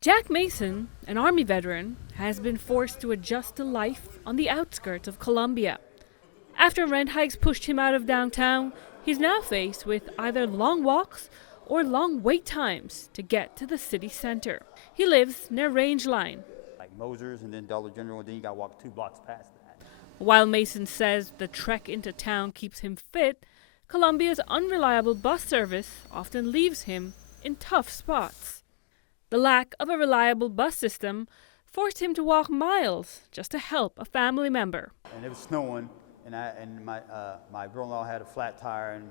Jack Mason, an Army veteran, has been forced to adjust to life on the outskirts of Columbia. After rent hikes pushed him out of downtown, he's now faced with either long walks or long wait times to get to the city center. He lives near Rangeline. Like Moser's and then Dollar General, then you got to walk 2 blocks past that. While Mason says the trek into town keeps him fit, Columbia's unreliable bus service often leaves him in tough spots. The lack of a reliable bus system forced him to walk miles just to help a family member. And it was snowing, and my brother-in-law had a flat tire,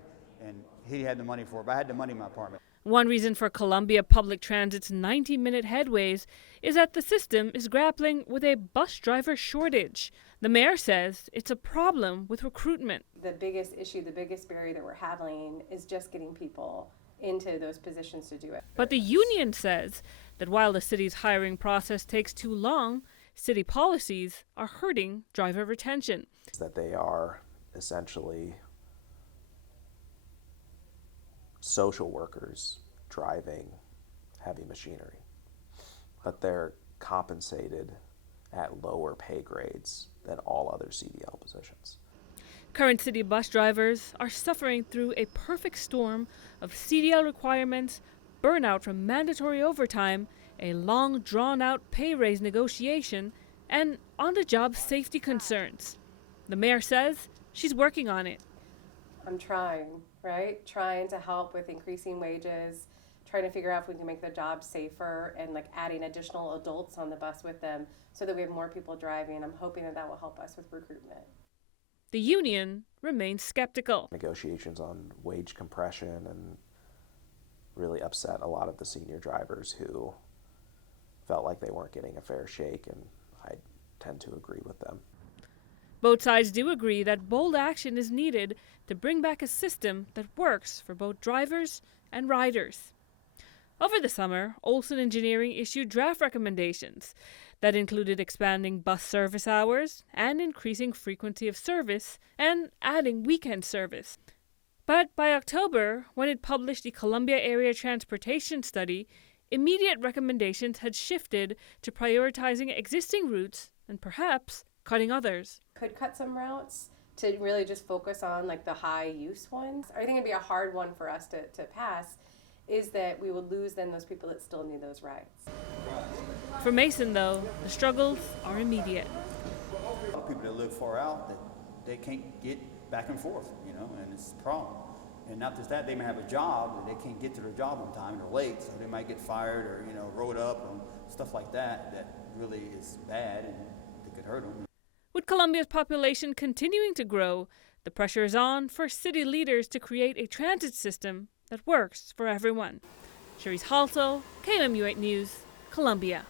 and he had the money for it, but I had the money in my apartment. One reason for Columbia Public Transit's 90-minute headways is that the system is grappling with a bus driver shortage. The mayor says it's a problem with recruitment. The biggest issue, the biggest barrier that we're having is just getting people into those positions to do it. But the union says that while the city's hiring process takes too long, city policies are hurting driver retention. That they are essentially social workers driving heavy machinery, but they're compensated at lower pay grades than all other CDL positions. Current city bus drivers are suffering through a perfect storm of CDL requirements, burnout from mandatory overtime, a long drawn-out pay raise negotiation, and on-the-job safety concerns. The mayor says she's working on it. I'm trying, right? Trying to help with increasing wages, trying to figure out if we can make the job safer and like adding additional adults on the bus with them so that we have more people driving. I'm hoping that will help us with recruitment. The union remains skeptical. Negotiations on wage compression and really upset a lot of the senior drivers who felt like they weren't getting a fair shake, and I tend to agree with them. Both sides do agree that bold action is needed to bring back a system that works for both drivers and riders. Over the summer, Olson Engineering issued draft recommendations that included expanding bus service hours and increasing frequency of service and adding weekend service. But by October, when it published the Columbia Area Transportation Study, immediate recommendations had shifted to prioritizing existing routes and perhaps cutting others. Could cut some routes to really just focus on like the high use ones. I think it'd be a hard one for us to pass, is that we would lose then those people that still need those rides. For Mason, though, the struggles are immediate. A lot of people that live far out, that they can't get back and forth, and it's a problem. And not just that, they may have a job, but they can't get to their job on time and they're late, so they might get fired or, rode up or stuff like that, that really is bad and it could hurt them. With Columbia's population continuing to grow, the pressure is on for city leaders to create a transit system that works for everyone. Cherise Halto, KMMU 8 News, Columbia.